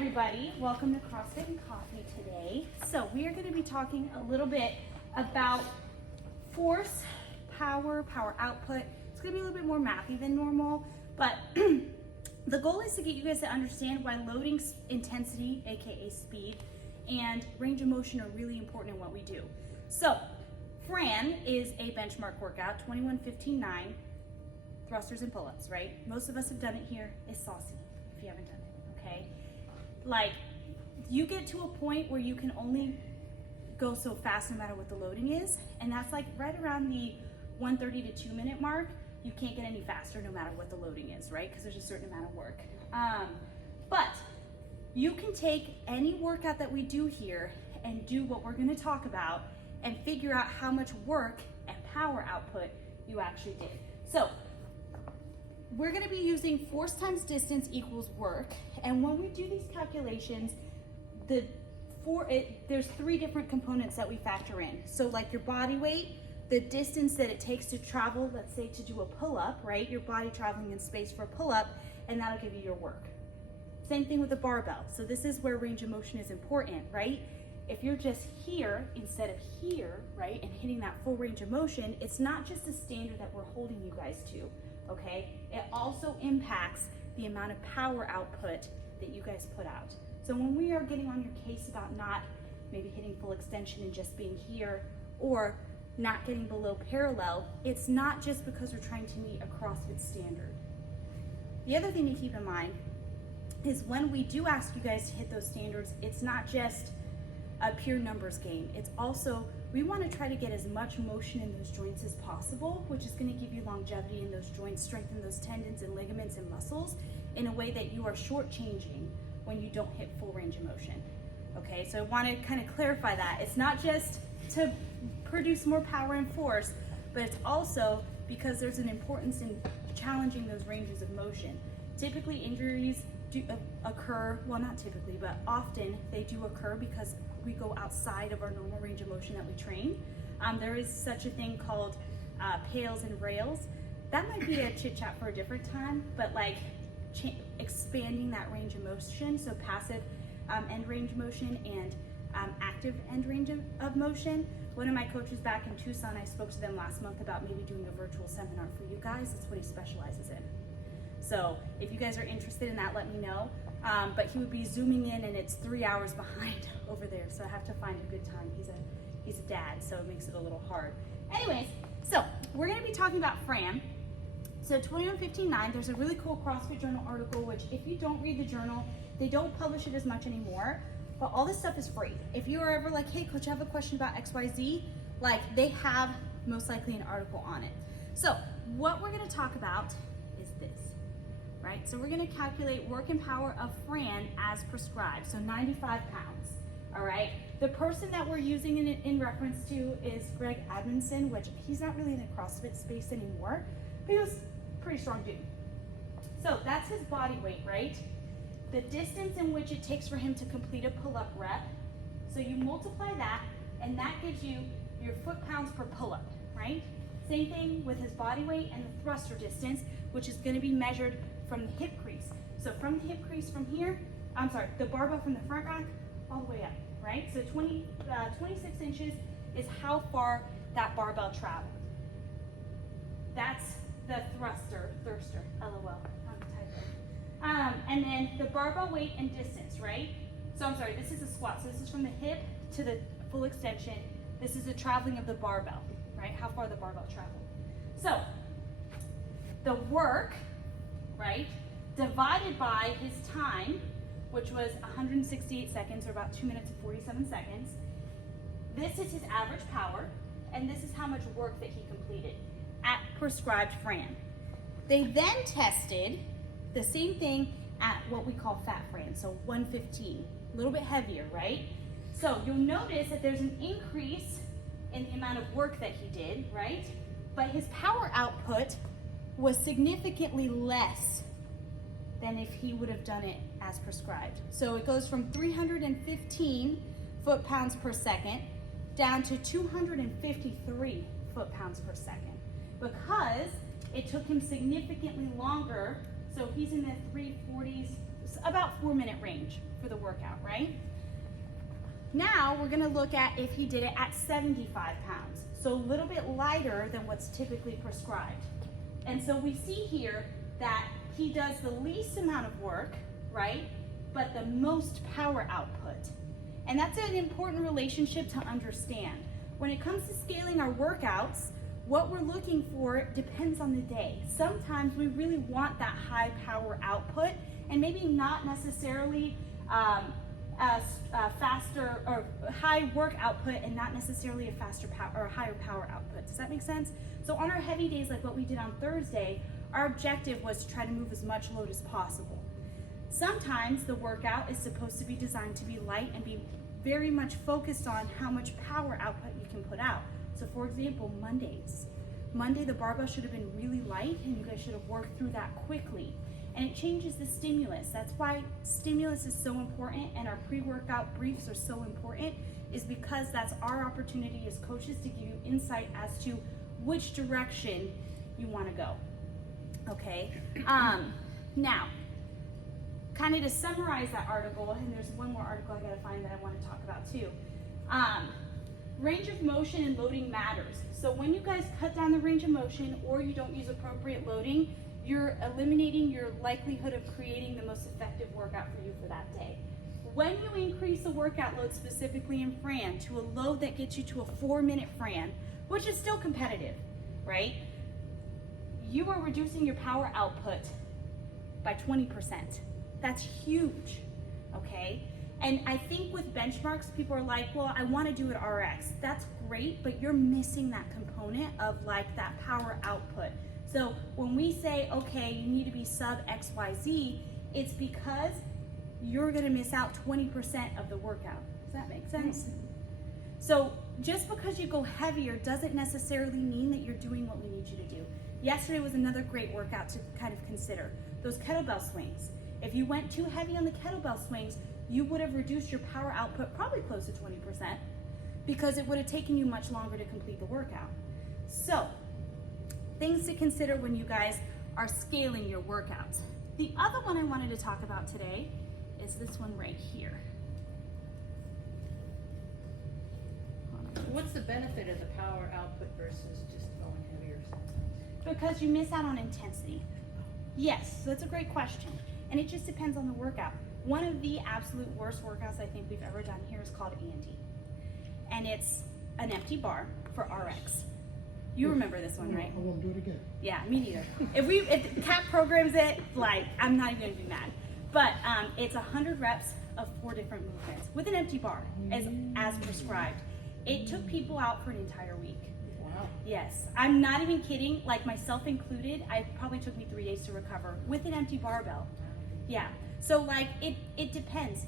everybody. Welcome to CrossFit and Coffee today. So we are going to be talking a little bit about force, power output. It's going to be a little bit more mathy than normal, but the goal is to get you guys to understand why loading intensity, aka speed, and range of motion are really important in what we do. So Fran is a benchmark workout, 21-15-9, thrusters and pull-ups, right? Most of us have done it here. It's saucy if you haven't done it, okay? Like, you get to a point where you can only go so fast no matter what the loading is, and that's like right around the 1:30 to 2 minute mark. You can't get any faster no matter what the loading is, right? Because there's a certain amount of work. But you can take any workout that we do here and do what we're gonna talk about and figure out how much work and power output you actually did. So we're gonna be using force times distance equals work. And when we do these calculations, there's three different components that we factor in. So like your body weight, the distance that it takes to travel, let's say to do a pull-up, right? Your body traveling in space for a pull-up, and that'll give you your work. Same thing with the barbell. So this is where range of motion is important, right? If you're just here instead of here, right, and hitting that full range of motion, it's not just a standard that we're holding you guys to, okay? It also impacts the amount of power output that you guys put out. So when we are getting on your case about not maybe hitting full extension and just being here, or not getting below parallel, it's not just because we're trying to meet a CrossFit standard. The other thing to keep in mind is when we do ask you guys to hit those standards, it's not just a pure numbers game. It's also, we want to try to get as much motion in those joints as possible, which is going to give you longevity in those joints, strengthen those tendons and ligaments and muscles in a way that you are shortchanging when you don't hit full range of motion. Okay, so I want to kind of clarify that. It's not just to produce more power and force, but it's also because there's an importance in challenging those ranges of motion. Typically injuries do occur, well not typically, but often they do occur because we go outside of our normal range of motion that we train. There is such a thing called pails and rails. That might be a chit chat for a different time, but like expanding that range of motion, so passive end range motion and active end range of motion. One of my coaches back in Tucson, I spoke to them last month about maybe doing a virtual seminar for you guys. That's what he specializes in. So if you guys are interested in that, let me know. But he would be zooming in and it's 3 hours behind over there. So I have to find a good time. He's a dad, so it makes it a little hard. Anyways, so we're gonna be talking about Fran. So 21-15-9, there's a really cool CrossFit Journal article, which if you don't read the journal, they don't publish it as much anymore, but all this stuff is free. If you are ever like, hey coach, I have a question about XYZ, like they have most likely an article on it. So what we're gonna talk about is this, right? So we're gonna calculate work and power of Fran as prescribed, so 95 pounds, all right? The person that we're using in reference to is Greg Admonson, which he's not really in the CrossFit space anymore, but he was a pretty strong dude. So that's his body weight, right? The distance in which it takes for him to complete a pull-up rep. So you multiply that, and that gives you your foot-pounds per pull-up, right? Same thing with his body weight and the thruster distance, which is gonna be measured from the hip crease. So from the hip crease from here, the barbell from the front rack all the way up, right? So 26 inches is how far that barbell traveled. That's the thruster, LOL. And then the barbell weight and distance, right? So I'm sorry, this is a squat. So this is from the hip to the full extension. This is the traveling of the barbell, right? How far the barbell traveled. So the work, right, divided by his time, which was 168 seconds, or about 2 minutes and 47 seconds. This is his average power, and this is how much work that he completed at prescribed Fran. They then tested the same thing at what we call fat Fran, so 115, a little bit heavier, right? So you'll notice that there's an increase in the amount of work that he did, right? But his power output was significantly less than if he would have done it as prescribed. So it goes from 315 foot-pounds per second down to 253 foot-pounds per second because it took him significantly longer. So if he's in the 340s, about 4-minute range for the workout, right? Now we're gonna look at if he did it at 75 pounds. So a little bit lighter than what's typically prescribed. And so we see here that he does the least amount of work, right? But the most power output. And that's an important relationship to understand. When it comes to scaling our workouts, what we're looking for depends on the day. Sometimes we really want that high power output and maybe not necessarily faster or high work output and not necessarily a faster power or higher power output. Does that make sense? So on our heavy days like what we did on Thursday, our objective was to try to move as much load as possible. Sometimes the workout is supposed to be designed to be light and be very much focused on how much power output you can put out. So for example, Monday the barbell should have been really light and you guys should have worked through that quickly. And it changes the stimulus. That's why stimulus is so important and our pre-workout briefs are so important, is because that's our opportunity as coaches to give you insight as to which direction you want to go. Okay? Now, kind of to summarize that article, and there's one more article I gotta find that I want to talk about too. Range of motion and loading matters. So when you guys cut down the range of motion or you don't use appropriate loading, you're eliminating your likelihood of creating the most effective workout for you for that day. When you increase the workout load, specifically in Fran, to a load that gets you to a 4-minute Fran, which is still competitive, right? You are reducing your power output by 20%. That's huge, okay? And I think with benchmarks, people are like, well, I want to do it RX. That's great, but you're missing that component of like that power output. So when we say, okay, you need to be sub XYZ, it's because you're gonna miss out 20% of the workout. Does that make sense? So just because you go heavier doesn't necessarily mean that you're doing what we need you to do. Yesterday was another great workout to kind of consider. Those kettlebell swings. If you went too heavy on the kettlebell swings, you would have reduced your power output probably close to 20% because it would have taken you much longer to complete the workout. So, things to consider when you guys are scaling your workouts. The other one I wanted to talk about today is this one right here. What's the benefit of the power output versus just going heavier sometimes? Because you miss out on intensity. Yes, so that's a great question. And it just depends on the workout. One of the absolute worst workouts I think we've ever done here is called A&D. And it's an empty bar for RX. You remember this one, right? I won't do it again. Yeah, me neither. If CAP programs it, like, I'm not even gonna be mad. But it's 100 reps of 4 different movements with an empty bar as prescribed. It took people out for an entire week. Wow. Yes, I'm not even kidding, like myself included, it probably took me 3 days to recover with an empty barbell. Yeah, so like it depends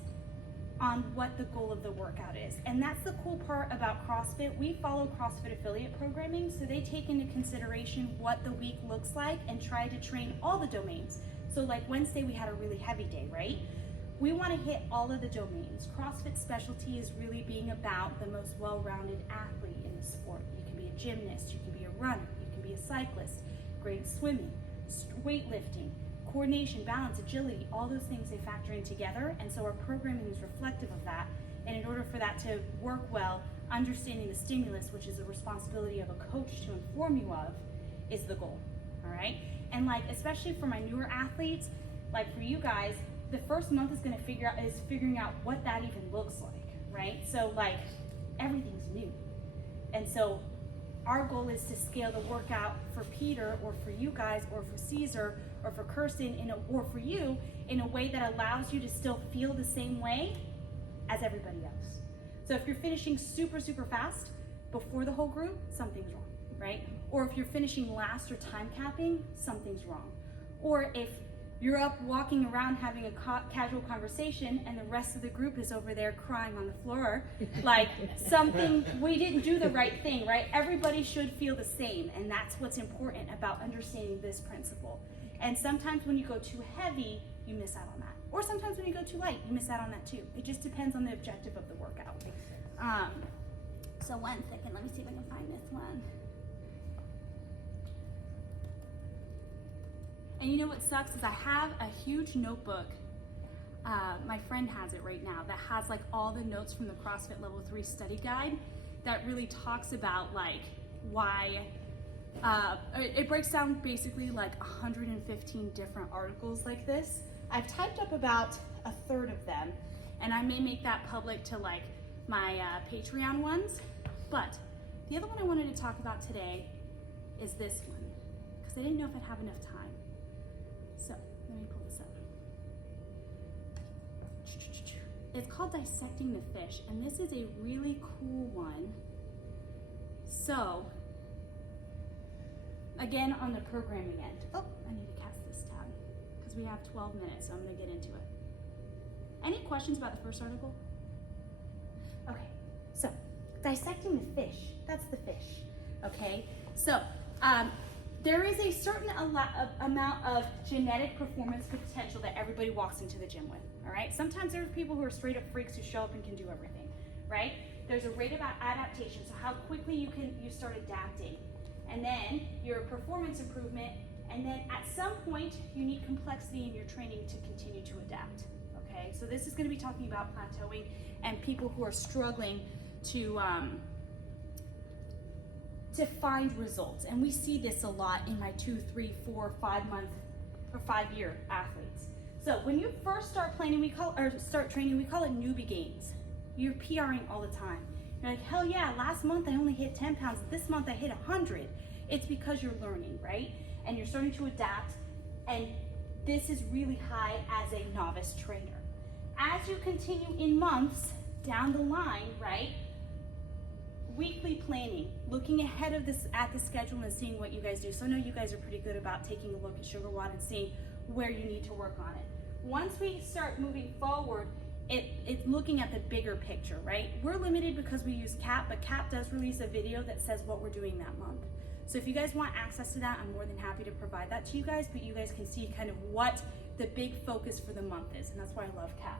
on what the goal of the workout is. And that's the cool part about CrossFit. We follow CrossFit affiliate programming, so they take into consideration what the week looks like and try to train all the domains. So like Wednesday we had a really heavy day, right? We want to hit all of the domains. CrossFit specialty is really being about the most well-rounded athlete in the sport. You can be a gymnast, you can be a runner, you can be a cyclist, great at swimming, weightlifting, coordination, balance, agility, all those things they factor in together. And so our programming is reflective of that. And in order for that to work well, understanding the stimulus, which is a responsibility of a coach to inform you of, is the goal, all right? And like, especially for my newer athletes, like for you guys, the first month is figuring out what that even looks like, right? So like, everything's new. And so our goal is to scale the workout for Peter or for you guys or for Caesar or for Kirsten or for you in a way that allows you to still feel the same way as everybody else. So if you're finishing super, super fast before the whole group, something's wrong, right? Or if you're finishing last or time capping, something's wrong. Or if you're up walking around having a casual conversation and the rest of the group is over there crying on the floor, like something, we didn't do the right thing, right? Everybody should feel the same, and that's what's important about understanding this principle. And sometimes when you go too heavy, you miss out on that. Or sometimes when you go too light, you miss out on that too. It just depends on the objective of the workout. So 1 second, let me see if I can find this one. And you know what sucks is I have a huge notebook my friend has it right now that has like all the notes from the CrossFit Level 3 study guide that really talks about like why, it breaks down basically like 115 different articles like this. I've typed up about a third of them, and I may make that public to like my Patreon ones. But the other one I wanted to talk about today is this one, because I didn't know if I'd have enough time. So let me pull this up. It's called Dissecting the Fish, and this is a really cool one. So, again, on the programming end. Oh, I need to cast this tab, because we have 12 minutes, so I'm gonna get into it. Any questions about the first article? Okay, so, dissecting the fish, that's the fish, okay? So, there is a certain amount of genetic performance potential that everybody walks into the gym with, all right? Sometimes there are people who are straight up freaks who show up and can do everything, right? There's a rate of adaptation, so how quickly you start adapting. And then your performance improvement, and then at some point you need complexity in your training to continue to adapt, okay? So this is gonna be talking about plateauing and people who are struggling to find results. And we see this a lot in my 2, 3, 4, 5 month or 5-year athletes. So when you first start training, we call it newbie gains. You're PRing all the time. You're like, hell yeah, last month I only hit 10 pounds, this month I hit 100. It's because you're learning, right? And you're starting to adapt, and this is really high as a novice trainer. As you continue in months down the line, right? Weekly planning, looking ahead of this at the schedule and seeing what you guys do. So I know you guys are pretty good about taking a look at Sugar Watt and seeing where you need to work on it. Once we start moving forward, it's looking at the bigger picture, right? We're limited because we use CAP, but CAP does release a video that says what we're doing that month. So if you guys want access to that, I'm more than happy to provide that to you guys, but you guys can see kind of what the big focus for the month is, and that's why I love CAP.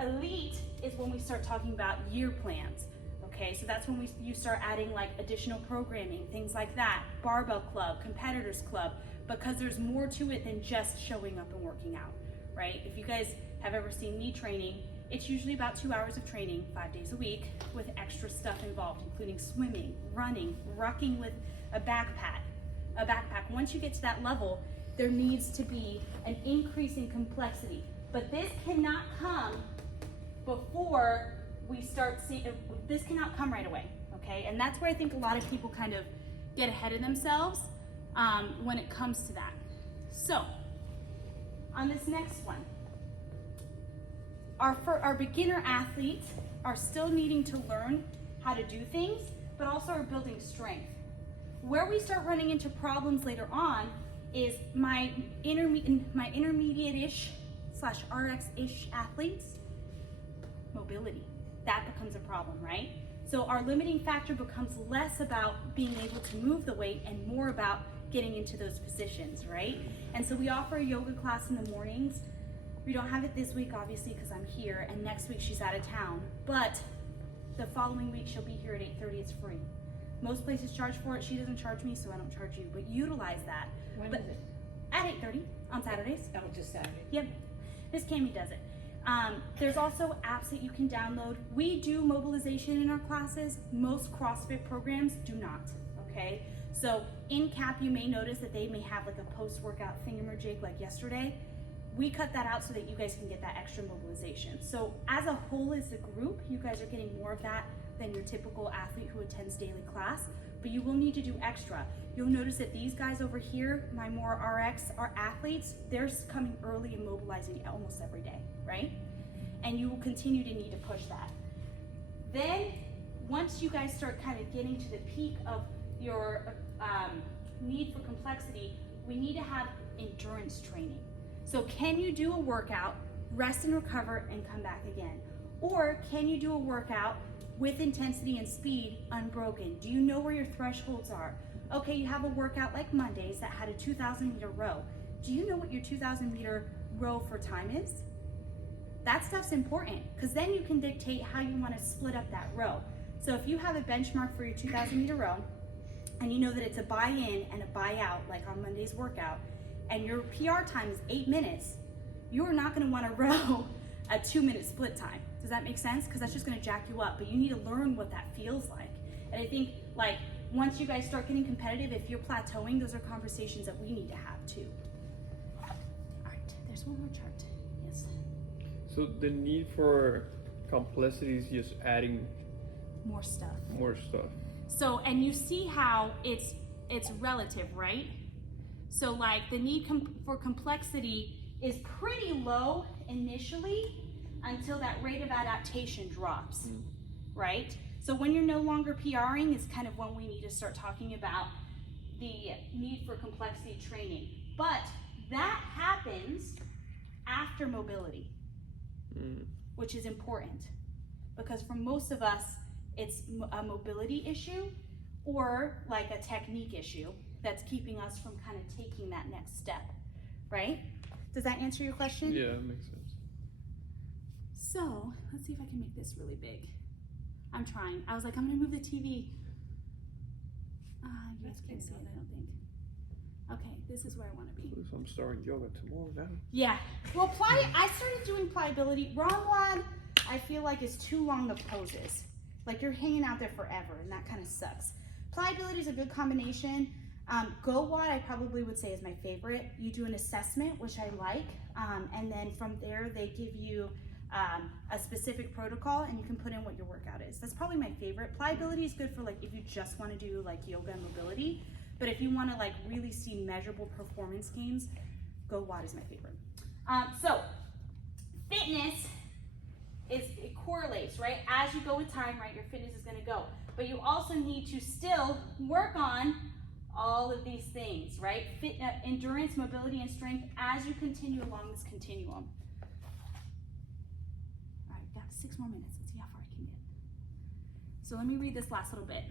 Elite is when we start talking about year plans. Okay, so that's when you start adding like additional programming, things like that, barbell club, competitors club, because there's more to it than just showing up and working out, right? If you guys have ever seen me training, it's usually about 2 hours of training, 5 days a week, with extra stuff involved, including swimming, running, rucking with a backpack. Once you get to that level, there needs to be an increase in complexity, but this cannot come before we start seeing, this cannot come right away, okay? And that's where I think a lot of people kind of get ahead of themselves when it comes to that. So, on this next one, our beginner athletes are still needing to learn how to do things, but also are building strength. Where we start running into problems later on is my intermediate-ish / RX-ish athletes, mobility. That becomes a problem, right? So our limiting factor becomes less about being able to move the weight and more about getting into those positions, right? And so we offer a yoga class in the mornings. We don't have it this week, obviously, because I'm here, and next week she's out of town. But the following week she'll be here at 8:30. It's free. Most places charge for it. She doesn't charge me, so I don't charge you. But utilize that. When is it? At 8:30 on Saturdays. Oh, just Saturday. Yep. Miss Cami does it. There's also apps that you can download. We do mobilization in our classes. Most CrossFit programs do not, okay? So in CAP, you may notice that they may have like a post-workout thingamajig like yesterday. We cut that out so that you guys can get that extra mobilization. So as a whole, as a group, you guys are getting more of that than your typical athlete who attends daily class, but you will need to do extra. You'll notice that these guys over here, my more RX, are athletes, they're coming early and mobilizing almost every day, right? And you will continue to need to push that. Then, once you guys start kind of getting to the peak of your need for complexity, we need to have endurance training. So can you do a workout, rest and recover, and come back again? Or can you do a workout with intensity and speed unbroken? Do you know where your thresholds are? Okay, you have a workout like Mondays that had a 2,000 meter row. Do you know what your 2,000 meter row for time is? That stuff's important, because then you can dictate how you want to split up that row. So if you have a benchmark for your 2,000 meter row, and you know that it's a buy-in and a buy-out, like on Monday's workout, and your PR time is 8 minutes, you're not gonna wanna row a 2-minute split time. Does that make sense? Because that's just gonna jack you up, but you need to learn what that feels like. And I think like once you guys start getting competitive, if you're plateauing, those are conversations that we need to have too. All right, there's one more chart. Yes. So the need for complexity is just adding More stuff. more stuff. So, and you see how it's relative, right? So like the need for complexity is pretty low initially until that rate of adaptation drops, right? So when you're no longer PRing is kind of when we need to start talking about the need for complexity training. But that happens after mobility, which is important because for most of us, it's a mobility issue or like a technique issue that's keeping us from kind of taking that next step, right? Does that answer your question? Yeah, that makes sense. So let's see if I can make this really big. I'm trying. I was like, I'm gonna move the TV. You guys can't see it, I don't think. Okay, this is where I wanna be. So I'm starting yoga tomorrow now. Yeah. Well, I started doing pliability. Romwad, I feel like is too long of poses. Like you're hanging out there forever, and that kind of sucks. Pliability is a good combination. GoWad, I probably would say is my favorite. You do an assessment, which I like, and then from there they give you a specific protocol, and you can put in what your workout is. That's probably my favorite. Pliability is good for like if you just want to do like yoga and mobility, but if you want to like really see measurable performance gains, GoWad is my favorite. So fitness it correlates, right? As you go with time, right, your fitness is going to go. But you also need to still work on all of these things, right? Endurance, mobility, and strength as you continue along this continuum. All right, got 6 more minutes. Let's see how far I can get. So let me read this last little bit,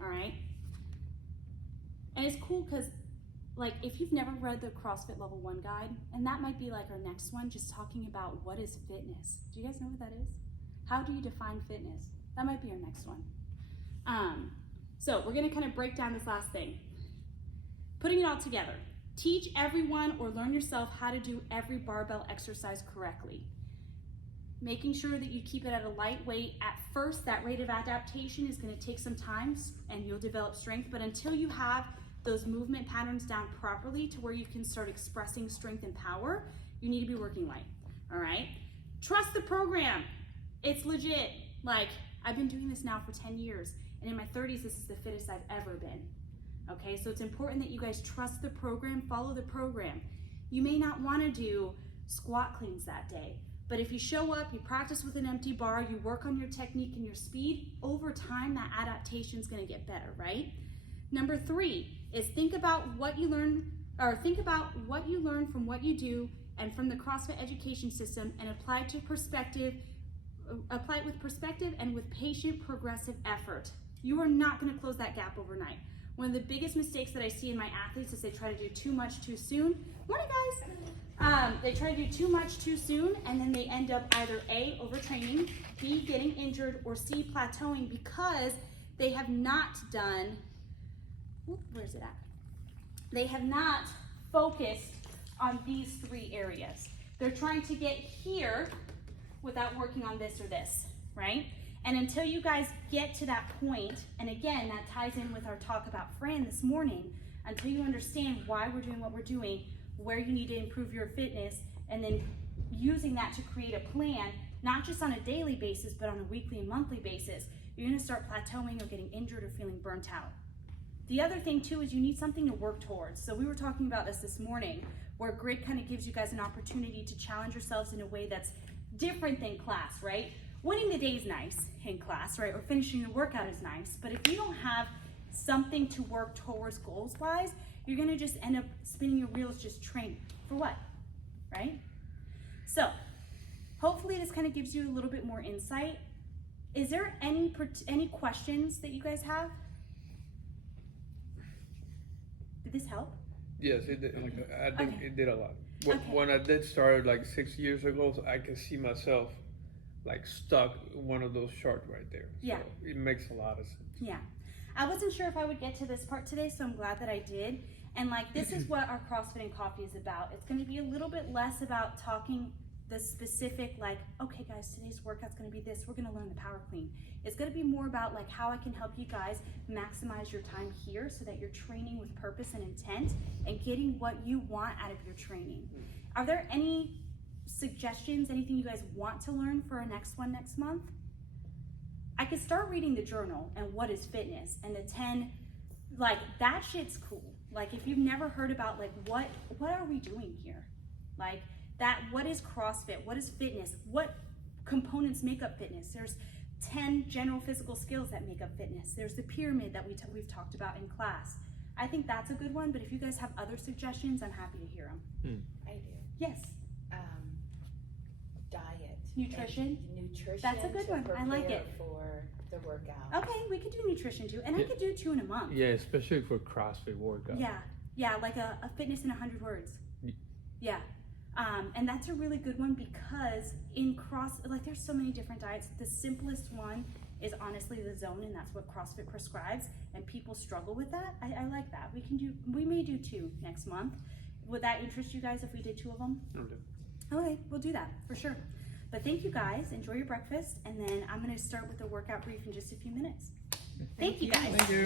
all right? And it's cool because like if you've never read the CrossFit Level 1 guide, and that might be like our next one, just talking about what is fitness. Do you guys know what that is? How do you define fitness? That might be our next one. So we're gonna kind of break down this last thing. Putting it all together. Teach everyone or learn yourself how to do every barbell exercise correctly. Making sure that you keep it at a light weight. At first, that rate of adaptation is gonna take some time and you'll develop strength, but until you have those movement patterns down properly to where you can start expressing strength and power, you need to be working light, all right? Trust the program. It's legit. Like, I've been doing this now for 10 years, and in my 30s, this is the fittest I've ever been, okay? So it's important that you guys trust the program, follow the program. You may not wanna do squat cleans that day, but if you show up, you practice with an empty bar, you work on your technique and your speed, over time, that adaptation's gonna get better, right? Number 3 is think about what you learn from what you do and from the CrossFit education system and apply it with perspective and with patient progressive effort. You are not gonna close that gap overnight. One of the biggest mistakes that I see in my athletes is they try to do too much too soon. Morning, guys. They try to do too much too soon, and then they end up either A, overtraining, B, getting injured, or C, plateauing because they have not done, where's it at? They have not focused on these 3 areas. They're trying to get here without working on this or this, right? And until you guys get to that point, and again, that ties in with our talk about Fran this morning, until you understand why we're doing what we're doing, where you need to improve your fitness, and then using that to create a plan, not just on a daily basis, but on a weekly and monthly basis, you're gonna start plateauing or getting injured or feeling burnt out. The other thing too is you need something to work towards. So we were talking about this morning, where grit kind of gives you guys an opportunity to challenge yourselves in a way that's different than class, right? Winning the day is nice in class, right? Or finishing the workout is nice, but if you don't have something to work towards goals-wise, you're gonna just end up spinning your wheels just training. For what, right? So, hopefully this kind of gives you a little bit more insight. Is there any questions that you guys have? Did this help? Yes, it did. I think Okay. it did a lot. Okay. When I did start like 6 years ago, I can see myself like stuck in one of those charts right there. Yeah. So it makes a lot of sense. Yeah. I wasn't sure if I would get to this part today, so I'm glad that I did. And like, this is what our CrossFit and Coffee is about. It's gonna be a little bit less about talking the specific, like, okay guys, today's workout's gonna be this, we're gonna learn the power clean. It's gonna be more about like how I can help you guys maximize your time here so that you're training with purpose and intent and getting what you want out of your training. Are there any suggestions, anything you guys want to learn for our next one next month? I could start reading the journal and what is fitness and the 10, like that shit's cool. Like if you've never heard about like what are we doing here? Like that, what is CrossFit? What is fitness? What components make up fitness? There's 10 general physical skills that make up fitness. There's the pyramid that we've talked about in class. I think that's a good one, but if you guys have other suggestions, I'm happy to hear them. I do. Yes. Diet. Nutrition? Nutrition. That's a good one. I like it. For the workout. Okay, we could do nutrition too. And I could do 2 in a month. Yeah, especially for CrossFit workout. Yeah, like a fitness in 100 words. Yeah. And that's a really good one because in like there's so many different diets. The simplest one is honestly the zone, and that's what CrossFit prescribes, and people struggle with that. I like that. We may do 2 next month. Would that interest you guys if we did 2 of them? Okay, we'll do that for sure. But thank you guys, enjoy your breakfast, and then I'm gonna start with the workout brief in just a few minutes. Thank you guys. Thank you.